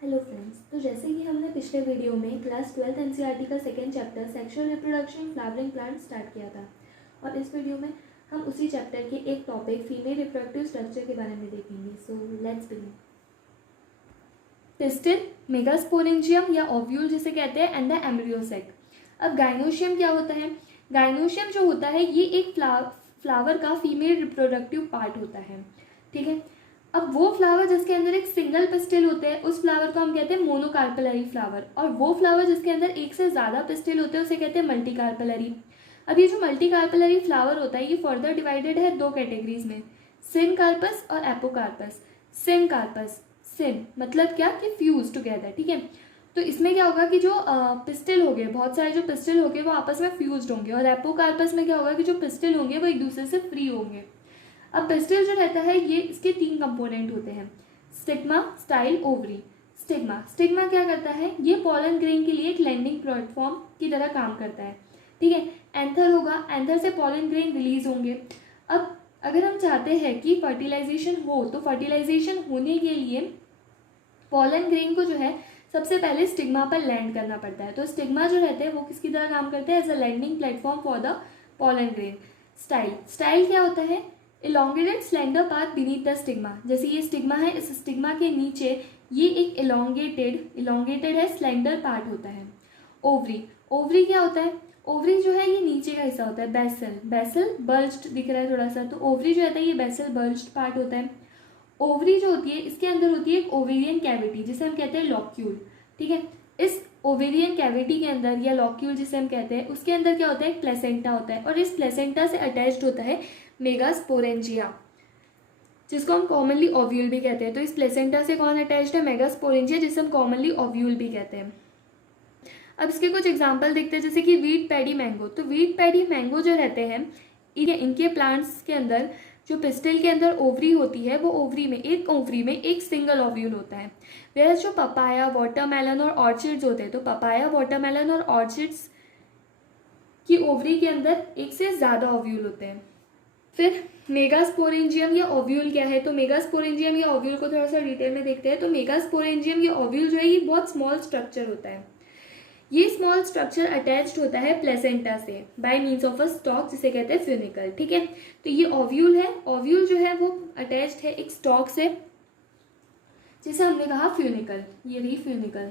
Hello friends, तो जैसे कि हमने पिछले वीडियो में क्लास 12th एनसीईआरटी का second chapter sexual reproduction flowering plant start किया था और इस वीडियो में हम उसी चैप्टर के एक टॉपिक फीमेल रिप्रोडक्टिव स्ट्रक्चर के बारे में देखेंगे। So let's begin. Pistil, megasporangium या ओव्यूल जिसे कहते हैं, एंड द एम्ब्रियो सेक। अब गाइनोशियम क्या होता है? गाइनोशियम जो होता है ये एक फ्लावर का फीमेल रिप्रोडक्टिव पार्ट होता है। ठीक है, अब वो फ्लावर जिसके अंदर एक सिंगल पिस्टिल होते हैं उस फ्लावर को हम कहते हैं मोनोकार्पेलरी फ्लावर, और वो फ्लावर जिसके अंदर एक से ज़्यादा पिस्टिल होते हैं उसे कहते हैं मल्टीकार्पेलरी। अब ये जो मल्टीकार्पेलरी फ्लावर होता है ये फर्दर डिवाइडेड है दो कैटेगरीज में, सिनकार्पस और एपोकार्पस। सिनकार्पस, सिन मतलब क्या कि फ्यूज टुगेदर। ठीक है, तो इसमें क्या होगा कि जो पिस्टिल हो गए, बहुत सारे जो पिस्टिल हो गए वो आपस में फ्यूज्ड होंगे, और एपोकार्पस में क्या होगा कि जो पिस्टिल होंगे वो एक दूसरे से फ्री होंगे। अब पिस्टिल जो रहता है ये इसके तीन कंपोनेंट होते हैं, stigma, style, ovary. Stigma, stigma क्या करता है? ये पॉलन ग्रेन के लिए एक लैंडिंग प्लेटफॉर्म की तरह काम करता है। ठीक है, एंथर होगा, एंथर से पॉलन ग्रेन रिलीज होंगे। अब अगर हम चाहते हैं कि फर्टिलाइजेशन हो तो फर्टिलाइजेशन होने के लिए पॉलन ग्रेन को जो है सबसे पहले स्टिग्मा पर लैंड करना पड़ता है। तो स्टिग्मा जो रहते हैं वो किसकी तरह काम करते हैं? As a landing platform for the pollen grain. Style, style क्या होता है? Elongated slender part beneath the stigma. जैसे ये स्टिग्मा है, इस स्टिग्मा के नीचे ये एक इलोंगेटेड है स्लेंडर पार्ट होता है। ओवरी, ओवरी क्या होता है? ओवरी जो है ये नीचे का हिस्सा होता है, बेसल। बेसल बल्ज्ड दिख रहा है थोड़ा सा, तो ओवरी जो रहता है ये बेसल बल्ज्ड पार्ट होता है। ओवरी जो होती है इसके अंदर होती है एक ओवेरियन कैविटी जिसे हम कहते हैं लॉक्यूल। ठीक है, इस ओवेरियन कैविटी के अंदर या लॉक्यूल जिसे हम कहते हैं उसके अंदर क्या होता है? एक प्लेसेंटा होता है, और इस प्लेसेंटा से अटैच्ड होता है मेगास्पोरेंजिया जिसको हम कॉमनली ओव्यूल भी कहते हैं। तो इस प्लेसेंटा से कौन अटैच्ड है? मेगास्पोरेंजिया, जिसे हम कॉमनली ओव्यूल भी कहते हैं। अब इसके कुछ एग्जाम्पल देखते हैं, जैसे कि वीट पैडी मैंगो। तो वीट पैडी मैंगो जो रहते हैं इनके प्लांट्स के अंदर जो पिस्टिल के अंदर ओवरी होती है वो ओवरी में एक सिंगल ओव्यूल होता है। वह जो पपाया, वाटरमेलन और ऑर्चिड्स होते हैं, तो पपाया, वाटरमेलन और ऑर्चिड्स की ओवरी के अंदर एक से ज़्यादा ओव्यूल होते हैं। फिर मेगास्पोरेंजियम या ओव्यूल क्या है? तो मेगास्पोरेंजियम या ओव्यूल को थोड़ा सा डिटेल में देखते हैं। तो मेगास्पोरेंजियम या ओव्यूल जो है ये बहुत स्मॉल स्ट्रक्चर होता है। ये स्मॉल स्ट्रक्चर अटैच्ड होता है प्लेसेंटा से bye means of a stock जिसे कहते हैं फ्यूनिकल। ठीक है, तो ये ओव्यूल है, ओव्यूल जो है वो अटैच्ड है एक स्टॉक से जिसे हमने कहा फ्यूनिकल। ये रही फ्यूनिकल,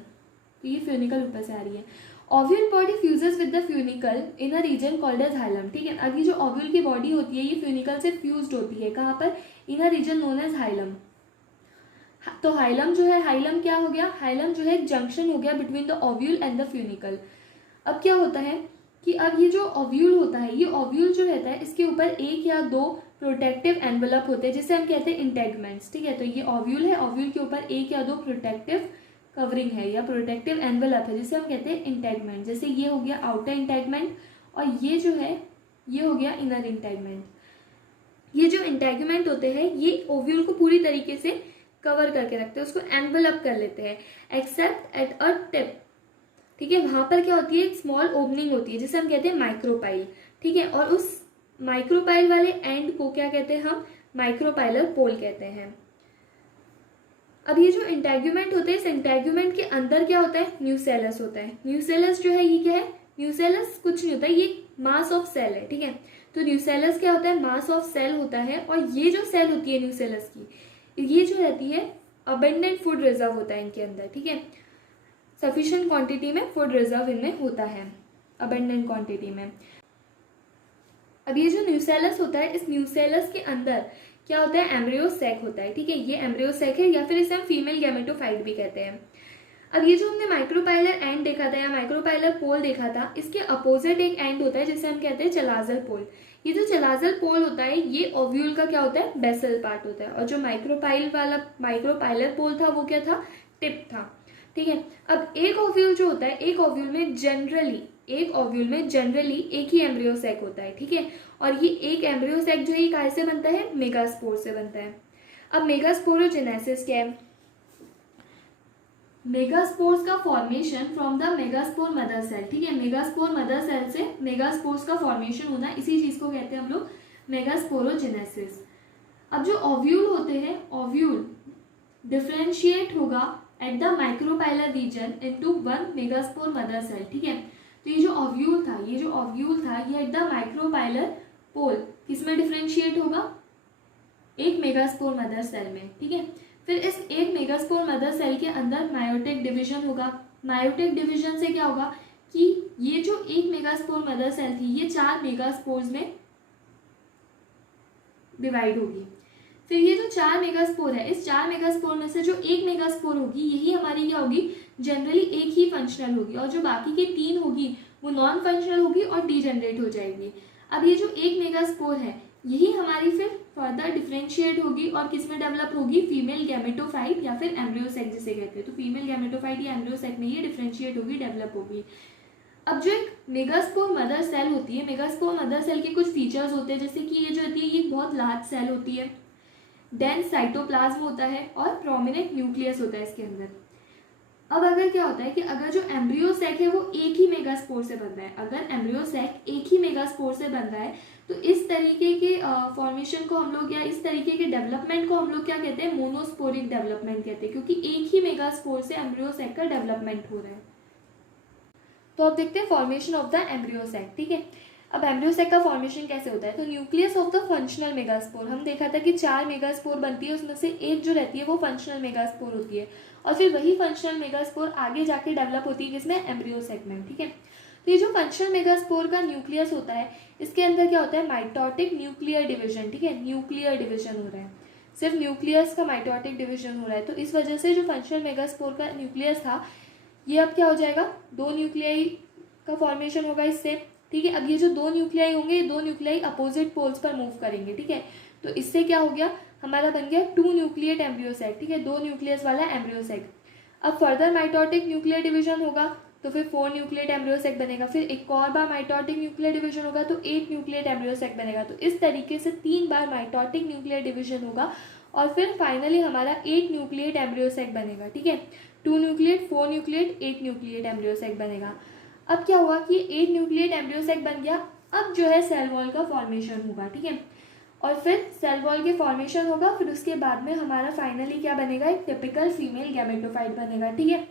तो ये फ्यूनिकल ऊपर से आ रही है। Ovule body fuses with the funicle in a region called as hilum. ठीक है, अब ये जो ओव्यूल की बॉडी होती है ये फ्यूनिकल से फ्यूज्ड होती है। कहाँ पर? इन a reason known as hilum. तो हाइलम जो है, हाइलम क्या हो गया? हाइलम जो है एक जंक्शन हो गया between the ovule and the funicle. अब क्या होता है कि अब ये जो ओव्यूल होता है, ये ओव्यूल जो रहता है इसके ऊपर एक या दो प्रोटेक्टिव एनवेलप होते हैं जिसे हम कहते हैं इंटेगमेंट्स। ठीक है, तो ये ओव्यूल है, ओव्यूल के ऊपर एक या दो प्रोटेक्टिव कवरिंग है या प्रोटेक्टिव एनवेलप है जिसे हम कहते हैं इंटेगमेंट। जैसे ये हो गया आउटर इंटेगमेंट और ये जो है ये हो गया इनर इंटेगमेंट। ये जो इंटेगमेंट होते हैं ये ओव्यूल को पूरी तरीके से कवर करके रखते हैं, उसको एनवेलप कर लेते हैं एक्सेप्ट एट अ टिप। ठीक है, वहां पर क्या होती है? एक स्मॉल ओपनिंग होती है जिसे हम कहते हैं माइक्रोपाइल। ठीक है, और उस माइक्रोपाइल वाले एंड को क्या कहते हैं? हम माइक्रोपाइलर पोल कहते हैं। अब ये जो इंटेगुमेंट होते हैं इस इंटेगुमेंट के अंदर क्या होता है? न्यूसेलस होता है। न्यूसेलस जो है ये क्या है? न्यूसेलस कुछ नहीं होता, ये मास ऑफ सेल है। ठीक है, तो न्यूसेलस क्या होता है? मास ऑफ सेल होता है, और ये जो सेल होती है न्यूसेलस की ये जो रहती है अबेंडेंट फूड रिजर्व होता है इनके अंदर। ठीक है, सफिशिएंट क्वांटिटी में फूड रिजर्व इनमें होता है, अबेंडेंट क्वांटिटी में। अब ये जो न्यूसेलस होता है इस न्यूसेलस के अंदर क्या होता है? एम्ब्रियो सैक होता है। ठीक है, ये एम्ब्रियो सैक है या फिर इसे हम फीमेल गैमेटोफाइट भी कहते हैं। अब ये जो हमने माइक्रोपाइलर एंड देखा था या माइक्रोपाइलर पोल देखा था, इसके अपोजिट एक एंड होता है जिसे हम कहते हैं चलाजल पोल। ये जो चलाजल पोल होता है ये ओव्यूल का क्या होता है? बेसल पार्ट होता है, और जो माइक्रोपाइलर पोल था वो क्या था? टिप था। ठीक है, अब एक ओव्यूल जो होता है, एक ओव्यूल में जनरली एक ही एम्ब्रियो सैक होता है। ठीक है, और ये एक एम्ब्रियो सैक जो है ये कहाँ से बनता है? मेगास्पोर से बनता है। अब मेगास्पोरोजेनेसिस क्या है? मेगास्पोर्स का formation from the megaspore mother cell. ठीक है, मेगास्पोर मदर सेल से मेगास्पोर्स का फॉर्मेशन होना, इसी चीज को कहते हैं हम लोग मेगास्पोरोजेनेसिस। अब जो ओव्यूल होते हैं, ओव्यूल डिफरेंशिएट होगा at the micropylar region into one megaspore mother cell, ठीक है। तो ये जो ओव्यूल था ये एट द माइक्रोपाइलर पोल किसमें डिफ्रेंशिएट होगा, एक मेगास्पोर मदर सेल में, ठीक है। फिर इस एक मेगास्पोर मदर सेल के अंदर मायोटिक डिवीजन होगा। मायोटिक डिवीजन से क्या होगा कि ये जो एक मेगास्पोर मदर सेल थी ये 4 मेगास्पोर्स में डिवाइड होगी। फिर ये जो 4 मेगास्पोर है, इस 4 मेगास्पोर में से जो एक मेगास्पोर होगी यही हमारी क्या होगी, जनरली एक ही फंक्शनल होगी, और जो बाकी की 3 होगी वो नॉन फंक्शनल होगी और डीजेनरेट हो जाएगी। अब ये जो एक मेगास्पोर है यही हमारी फिर फर्दर डिफ्रेंशिएट होगी और किसमें डेवलप होगी, फीमेल गैमेटोफाइट या फिर एम्ब्रियोसेक जिसे कहते हैं। तो फीमेल गैमेटोफाइट या एम्ब्रियोसेक में ये डिफ्रेंशिएट होगी, डेवलप होगी। अब जो एक मेगास्पोर मदर सेल होती है, मेगास्पोर मदर सेल के कुछ फीचर्स होते हैं, जैसे कि ये जो होती है ये बहुत लार्ज सेल होती है, डेंस साइटोप्लाज्म होता है और प्रोमिनेंट न्यूक्लियस होता है इसके अंदर। अब अगर क्या होता है कि अगर जो एम्ब्रियोसेक है वो एक ही मेगास्पोर से बन रहा है, अगर एम्ब्रियोसेक एक ही मेगास्पोर से बन रहा है तो इस तरीके के फॉर्मेशन को हम लोग या इस तरीके के डेवलपमेंट को हम लोग क्या कहते हैं, मोनोस्पोरिक डेवलपमेंट कहते हैं, क्योंकि एक ही मेगास्पोर से एम्ब्रियोसेक का डेवलपमेंट हो रहा है। तो अब देखते हैं फॉर्मेशन ऑफ द एम्ब्रियोसेक, ठीक है। अब एम्ब्रियोसेक का फॉर्मेशन कैसे होता है, तो nucleus of the functional megaspore, हम देखा था कि 4 मेगास्पोर बनती है, उसमें से एक जो रहती है वो फंक्शनल मेगास्पोर होती है, और फिर वही फंक्शनल मेगास्पोर आगे जाके डेवलप होती है किसमें, एम्ब्रियोसेक में, ठीक है। तो ये जो फंक्शनल मेगास्पोर का न्यूक्लियस होता है इसके अंदर क्या होता है, माइटोटिक न्यूक्लियर डिवीजन, ठीक है, न्यूक्लियर डिवीजन हो रहा है, सिर्फ न्यूक्लियस का माइटोटिक डिवीजन हो रहा है। तो इस वजह से जो फंक्शनल मेगास्पोर का न्यूक्लियस था ये अब क्या हो जाएगा, 2 न्यूक्लियाई का फॉर्मेशन होगा इससे, ठीक है। अब ये जो 2 न्यूक्लियाई होंगे, ये 2 न्यूक्लियाई अपोजिट पोल्स पर मूव करेंगे, ठीक है। तो इससे क्या हो गया, हमारा बन गया 2 न्यूक्लिएट एम्ब्रियोसेक, ठीक है, 2 न्यूक्लियस वाला एम्ब्रियोसेक। अब फर्दर माइटोटिक न्यूक्लियर डिवीजन होगा तो फिर 4 न्यूक्लिएट एम्ब्रियोसेक बनेगा, फिर एक और बार माइटोटिक न्यूक्लियर डिवीजन होगा तो 8 न्यूक्लिएट एम्ब्रियोसेक बनेगा। तो इस तरीके से 3 बार माइटोटिक न्यूक्लियर डिवीजन होगा और फिर फाइनली हमारा 8 न्यूक्लिएट एम्ब्रियोसेक बनेगा, ठीक है। 2 न्यूक्लिएट, 4 न्यूक्लिएट, 8 न्यूक्लिएट एम्ब्रियोसेक बनेगा। अब क्या हुआ कि 8 न्यूक्लिएट एम्ब्रियोसेक बन गया, अब जो है सेल वॉल का फॉर्मेशन होगा, ठीक है, और फिर सेल वॉल के फॉर्मेशन होगा, फिर उसके बाद में हमारा फाइनली क्या बनेगा, एक टिपिकल फीमेल गैमेटोफाइट बनेगा, ठीक है।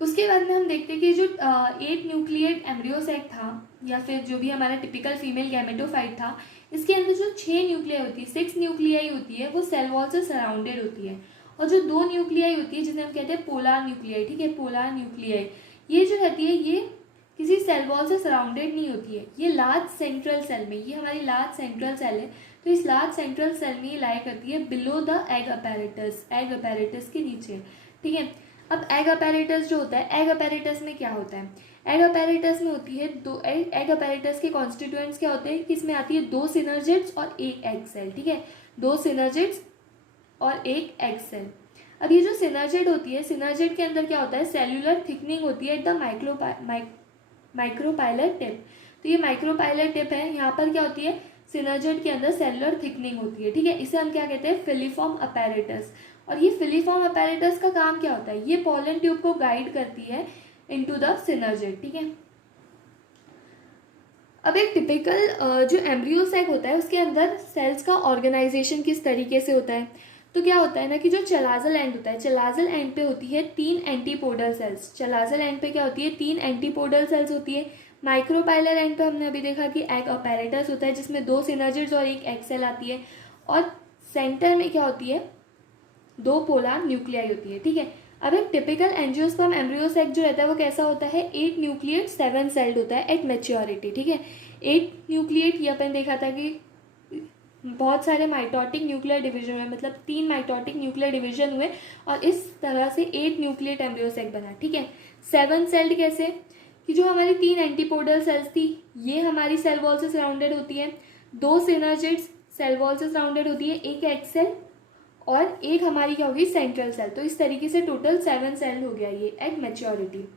उसके बाद में हम देखते हैं कि जो 8 न्यूक्लिएट एम्ब्रियोसेक था या फिर जो भी हमारा टिपिकल फीमेल गैमेटोफाइट था, इसके अंदर जो 6 न्यूक्लियाई होती है, 6 न्यूक्लियाई होती है, वो सेल वॉल से सराउंडेड होती है, और जो 2 न्यूक्लियाई होती है जिन्हें हम कहते हैं पोलर न्यूक्लियाई, ठीक है, पोलर न्यूक्लियाई, ये जो रहती है ये किसी सेल वॉल से सराउंडेड नहीं होती है, ये लार्ज सेंट्रल सेल में, ये हमारी लार्ज सेंट्रल सेल है, तो इस लार्ज सेंट्रल सेल में ये लाई करती है below the egg apparatus, egg apparatus के नीचे, ठीक है। अब एग अपैरेटस जो होता है, एग अपैरेटस में क्या होता है, एग अपैरेटस में होती है दो, एग अपैरेटस के कॉन्स्टिट्यूएंट्स क्या होते हैं, किसमें आती है 2 सिनर्जिड्स और 1 एग सेल, ठीक है, 2 सिनर्जिड्स और 1 एग सेल। अब ये जो सिनर्जिड होती है, सिनर्जिड के अंदर क्या होता है, सेल्यूलर थिकनिंग होती है एट द माइक्रोपाइलर टिप। तो ये माइक्रोपाइलर टिप है, यहाँ पर क्या होती है, सिनर्जिड के अंदर सेल्यूलर थिकनिंग होती है, ठीक है, इसे हम क्या कहते हैं, फिलीफॉर्म अपैरेटस। और ये फिलीफॉर्म अपैरेटस का काम क्या होता है, ये पोलन ट्यूब को गाइड करती है इनटू द सिनर्जिड, ठीक है। अब एक टिपिकल जो एम्ब्रियोसेक होता है उसके अंदर सेल्स का ऑर्गेनाइजेशन किस तरीके से होता है, तो क्या होता है ना कि जो चलाजल एंड होता है, चलाजल एंड पे होती है 3 एंटीपोडल सेल्स, चलाजल एंड पे क्या होती है, 3 एंटीपोडल सेल्स होती है। माइक्रोपाइलर एंड पे हमने अभी देखा कि एग अपैरेटस होता है जिसमें 2 सिनर्जिड्स और 1 एग सेल आती है, और सेंटर में क्या होती है, 2 पोलर न्यूक्लियाई होती है, ठीक है। अब एक टिपिकल एंजियोस्पर्म एम्ब्रियोसेक जो रहता है वो कैसा होता है, 8 न्यूक्लिएट 7 सेल्ड होता है एट मैच्योरिटी, ठीक है। 8 न्यूक्लिएट, ये अपन देखा था कि बहुत सारे माइटोटिक न्यूक्लियर डिवीजन हुए, मतलब 3 माइटोटिक न्यूक्लियर डिवीजन हुए और इस तरह से 8 न्यूक्लिएट एम्ब्रियोसेक बना, ठीक है। 7 सेल्ड कैसे, कि जो हमारी 3 एंटीपोडल सेल्स थी ये हमारी सेल वॉल से सराउंडेड होती है, 2 सिनर्जिड्स सेल वॉल से सराउंडेड होती है, 1 एग सेल और 1 हमारी क्या होगी, सेंट्रल सेल। तो इस तरीके से टोटल 7 सेल हो गया ये एट मैच्योरिटी।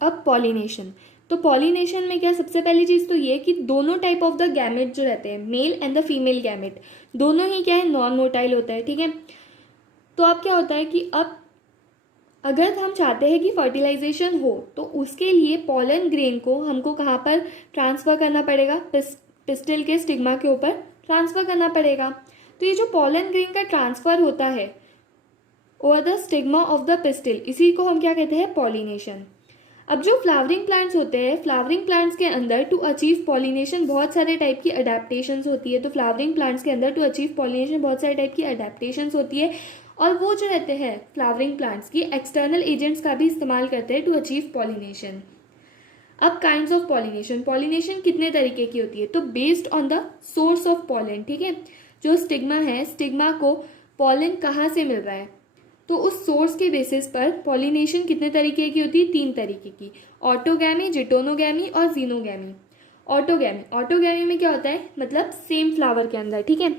अब पॉलिनेशन, तो पॉलिनेशन में क्या, सबसे पहली चीज़ तो ये कि दोनों टाइप ऑफ द गैमेट जो रहते हैं, male and the female gamete, दोनों ही क्या है, नॉन मोटाइल होता है, ठीक है। तो अब क्या होता है कि अब अगर हम चाहते हैं कि फर्टिलाइजेशन हो तो उसके लिए पॉलन ग्रेन को हमको कहाँ पर ट्रांसफ़र करना पड़ेगा, पिस्टिल के स्टिग्मा के ऊपर ट्रांसफ़र करना पड़ेगा। तो ये जो पॉलन ग्रेन का ट्रांसफ़र होता है over the stigma of the pistil, इसी को हम क्या कहते हैं, पॉलिनेशन। अब जो फ्लावरिंग प्लांट्स होते हैं, फ्लावरिंग प्लांट्स के अंदर टू अचीव पॉलिनेशन बहुत सारे टाइप की अडेप्टेशंस होती है। तो फ्लावरिंग प्लांट्स के अंदर टू अचीव पॉलिनेशन बहुत सारे टाइप की अडेप्टेशंस होती है, और वो जो रहते हैं फ्लावरिंग प्लांट्स की एक्सटर्नल एजेंट्स का भी इस्तेमाल करते हैं टू अचीव पॉलिनेशन। अब काइंड्स ऑफ पॉलिनेशन, पॉलिनेशन कितने तरीके की होती है, तो based on the source of pollen, ठीक है। जो स्टिग्मा है, स्टिग्मा को पॉलन कहाँ से मिल रहा है, तो उस सोर्स के बेसिस पर पॉलिनेशन कितने तरीके की होती है, 3 तरीके की, ऑटोगैमी, जिटोनोगैमी और जीनोगैमी। ऑटोगैमी, ऑटोगैमी में क्या होता है, मतलब सेम फ्लावर के अंदर, ठीक है।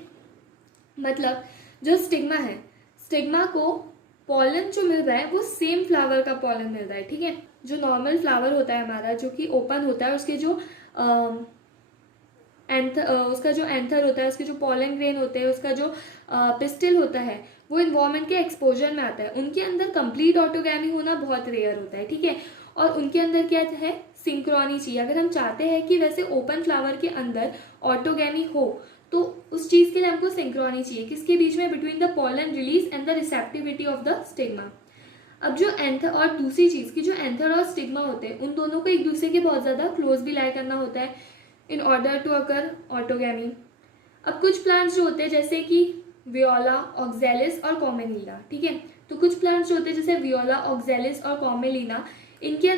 मतलब जो स्टिग्मा है, स्टिग्मा को पॉलन जो मिल रहा है वो सेम फ्लावर का पॉलन मिल रहा है, ठीक है। जो नॉर्मल फ्लावर होता है हमारा, जो कि ओपन होता है, उसके जो उसका जो एंथर होता है, उसके जो पॉलन ग्रेन होते हैं, उसका जो पिस्टिल होता है, वो इन्वायरमेंट के एक्सपोजर में आता है। उनके अंदर कंप्लीट ऑटोगैमी होना बहुत रेयर होता है, ठीक है। और उनके अंदर क्या है, सिंक्रोनी चाहिए। अगर हम चाहते हैं कि वैसे ओपन फ्लावर के अंदर ऑटोगैमी हो, तो उस चीज़ के लिए हमको सिंक्रोनी चाहिए, किसके बीच में, between the pollen release and the receptivity of the stigma. अब जो एंथर, और दूसरी चीज़ की जो एंथर और स्टिग्मा होते हैं, उन दोनों को एक दूसरे के बहुत ज़्यादा क्लोज भी लाई करना होता है in order to occur autogamy. अब कुछ प्लांट्स जो होते हैं जैसे कि वियोला, ऑक्जेलिस और कॉमेलिना, ठीक है। तो कुछ प्लांट्स जो होते हैं जैसे वियोला, ऑक्जेलिस और कॉमेलिना, इनके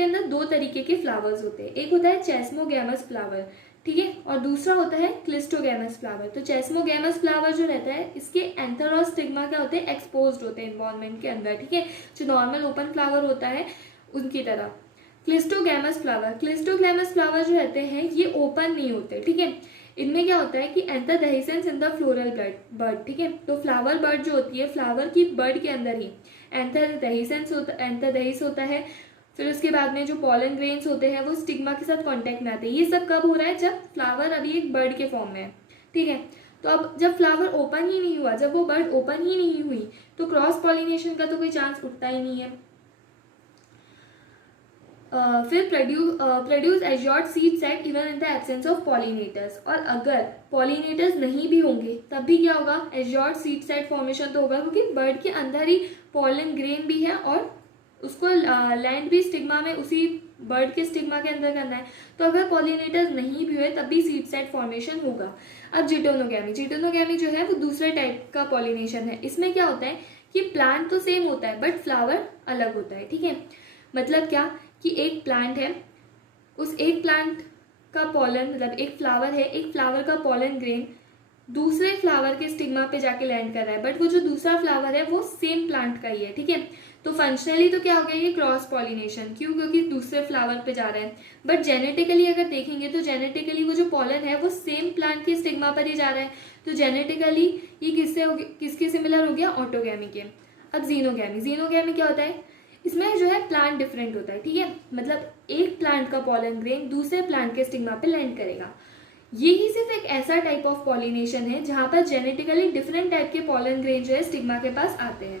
अंदर 2 तरीके के फ्लावर्स होते हैं। एक होता है चेस्मोगैमस फ्लावर, ठीक है, और दूसरा होता है क्लिस्टोगैमस फ्लावर। तो चेस्मोगैमस फ्लावर जो रहता है, इसके एंथर और स्टिग्मा क्या होते हैं, एक्सपोज्ड होते हैं एनवायरनमेंट के अंदर, ठीक है, जो नॉर्मल ओपन फ्लावर होता है उनकी तरह। क्लिस्टोगैमस फ्लावर जो रहते हैं ये ओपन नहीं होते, ठीक है। इनमें क्या होता है कि anther dehisces in the floral bud, ठीक है। तो फ्लावर बर्ड जो होती है, फ्लावर की बर्ड के अंदर ही एंथर दहिस होता है। फिर उसके बाद में जो पॉलन ग्रेन्स होते हैं वो स्टिग्मा के साथ कांटेक्ट में आते हैं। ये सब कब हो रहा है, जब फ्लावर अभी एक बर्ड के फॉर्म में है, ठीक है। तो अब जब फ्लावर ओपन ही नहीं हुआ, जब वो बर्ड ओपन ही नहीं हुई, तो क्रॉस पॉलिनेशन का तो कोई चांस उठता ही नहीं है। फिर produce assured seed set even in the absence of pollinators. और अगर पॉलिनेटर्स नहीं भी होंगे तब भी क्या होगा, एज्योर्ड सीड सेट फॉर्मेशन तो होगा, क्योंकि बर्ड के अंदर ही पॉलन ग्रेन भी है और उसको लैंड भी स्टिग्मा में, उसी बर्ड के स्टिग्मा के अंदर करना है। तो अगर पॉलिनेटर्स नहीं भी हुए तब भी सीड सेट फॉर्मेशन होगा। अब जिटोनोगैमी जो है वो दूसरे टाइप का पॉलिनेशन है। इसमें क्या होता है कि प्लांट तो सेम होता है बट फ्लावर अलग होता है, ठीक है। मतलब क्या कि एक प्लांट है, उस एक प्लांट का पॉलन, मतलब एक फ्लावर है, एक फ्लावर का पॉलन ग्रेन दूसरे फ्लावर के स्टिग्मा पे जाके लैंड कर रहा है, बट वो जो दूसरा फ्लावर है वो सेम प्लांट का ही है, ठीक है। तो फंक्शनली तो क्या हो गया, ये क्रॉस पॉलिनेशन, क्यों, क्योंकि दूसरे फ्लावर पे जा रहे हैं। बट जेनेटिकली अगर देखेंगे तो जेनेटिकली वो जो पॉलन है वो सेम प्लांट के स्टिग्मा पर ही जा रहा है। तो जेनेटिकली ये किसके सिमिलर हो गया, ऑटोगैमी के। अब जीनोगैमी क्या होता है, इसमें जो है प्लांट डिफरेंट होता है, ठीक है। मतलब एक प्लांट का पॉलन ग्रेन दूसरे प्लांट के स्टिग्मा पे लैंड करेगा। यही सिर्फ एक ऐसा टाइप ऑफ पॉलिनेशन है जहां पर जेनेटिकली डिफरेंट टाइप के पॉलन ग्रेन जो है स्टिग्मा के पास आते हैं।